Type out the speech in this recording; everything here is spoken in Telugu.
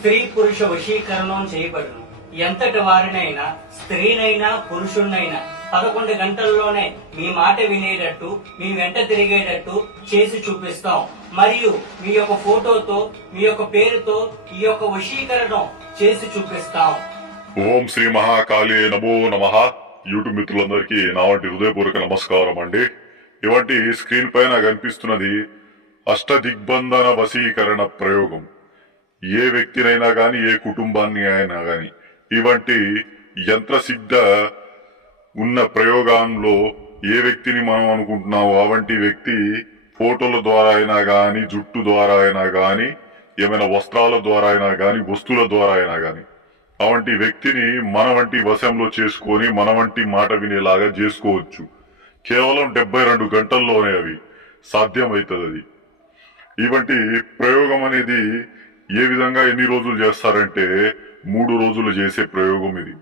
స్త్రీ పురుష వశీకరణం చేయబడును. ఎంతటి వారినైనా, స్త్రీనైనా పురుషుణ్ణైనా 11 గంటల్లోనే మీ మాట వినేటట్టు, మీ వెంట తిరిగేటట్టు చేసి చూపిస్తాం. మరియు మీ యొక్క ఫోటోతో, మీ యొక్క పేరుతో ఈ యొక్క వశీకరణం చేసి చూపిస్తాం. ఓం శ్రీ మహాకాళీ నమో నమః. యూట్యూబ్ మిత్రులందరికీ నా వంటి హృదయపూర్వక నమస్కారం అండి. ఇవంటి స్క్రీన్ పైన కనిపిస్తున్నది అష్టదిగ్బంధన వశీకరణ ప్రయోగం. ఏ వ్యక్తినైనా గాని, ఏ కుటుంబాన్ని అయినా గాని ఇవంటి యంత్రసిద్ధ ఉన్న ప్రయోగంలో ఏ వ్యక్తిని మనం అనుకుంటున్నామో అవంటి వ్యక్తి ఫోటోల ద్వారా అయినా గాని, జుట్టు ద్వారా అయినా గాని, ఏమైనా వస్త్రాల ద్వారా అయినా గాని, వస్తువుల ద్వారా అయినా గాని అవంటి వ్యక్తిని మన వంటి వశంలో చేసుకొని మన వంటి మాట వినేలాగా చేసుకోవచ్చు. కేవలం 72 గంటల్లోనే అవి సాధ్యమవుతుంది. ఇవంటి ప్రయోగం అనేది ఏ విధంగా ఎన్ని రోజులు చేస్తారంటే 3 రోజులు చేసే ప్రయోగం ఇది.